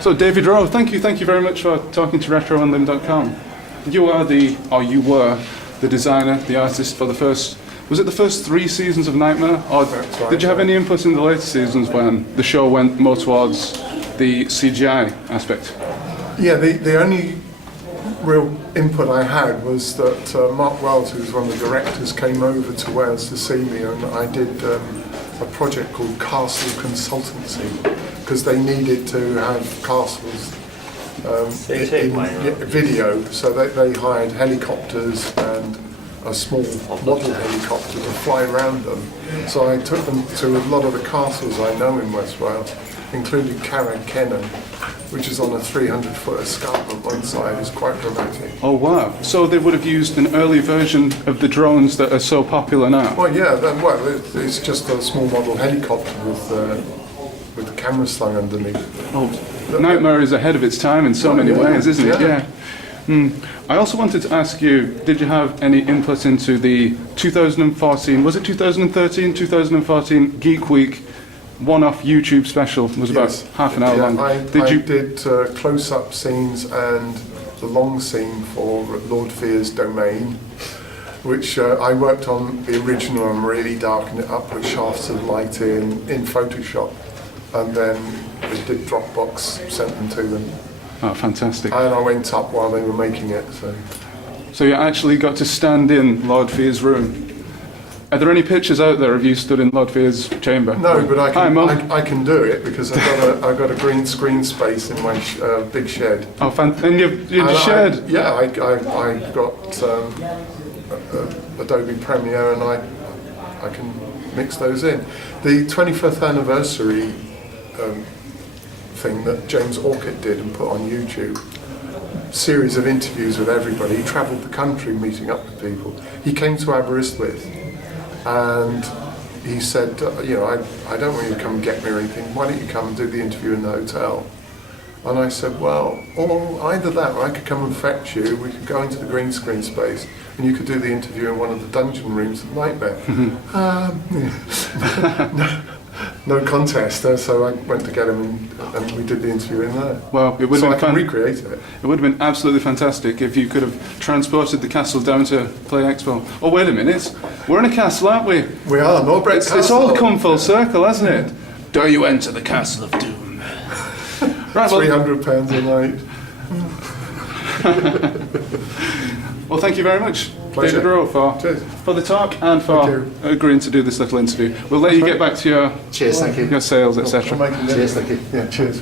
So David Rowe, thank you very much for talking to RetroOnLim.com. You were the designer, the artist for the first, was it the first 3 seasons of Knightmare? Or did you have any input in the later seasons when the show went more towards the CGI aspect? Yeah, the only real input I had was that Mark Wells, who's one of the directors, came over to Wales to see me, and I did a project called Castle Consultancy, because they needed to have castles in video, so they hired helicopters and a small model helicopter to fly around them. So I took them to a lot of the castles I know in West Wales, including Carreg Cennen, which is on a 300-foot escarpment one side. It's quite dramatic. Oh wow! So they would have used an early version of the drones that are so popular now? Well, yeah. It's just a small model helicopter with the camera slung underneath. Oh, Knightmare is ahead of its time in so many ways, isn't it? Yeah. I also wanted to ask you, did you have any input into the 2014, was it 2013, 2014 Geek Week one-off YouTube special? It was about half an hour long. I did close-up scenes and the long scene for Lord Fear's domain, which I worked on the original and really darkened it up, put shafts of light in Photoshop, and then we did Dropbox, sent them to them. Oh, fantastic. And I went up while they were making it. So you actually got to stand in Lord Fear's room. Are there any pictures out there of you stood in Lord Fear's chamber? No, but I can do it because I've got a green screen space in my big shed. Oh, and your shed? I got Adobe Premiere, and I can mix those in. The 25th anniversary thing that James Orchard did and put on YouTube, series of interviews with everybody. He travelled the country meeting up with people. He came to Aberystwyth and he said, I don't want you to come and get me or anything, why don't you come and do the interview in the hotel? And I said, well, or either that or I could come and fetch you, we could go into the green screen space and you could do the interview in one of the dungeon rooms of Knightmare. No contest, so I went to get him and we did the interview in there. Well, it would have been recreate it. It would have been absolutely fantastic if you could have transported the castle down to Play Expo. Oh, wait a minute, we're in a castle, aren't we? We are, Norbreck Castle. It's all come full circle, hasn't it? Do you enter the Castle of Doom? Right, £300 a night. Well, thank you very much, Pleasure. David Rowe, for the talk and for agreeing to do this little interview. We'll let you get back to your cheers, thank you. Your sales, etc. Cheers, thank you. Yeah, cheers.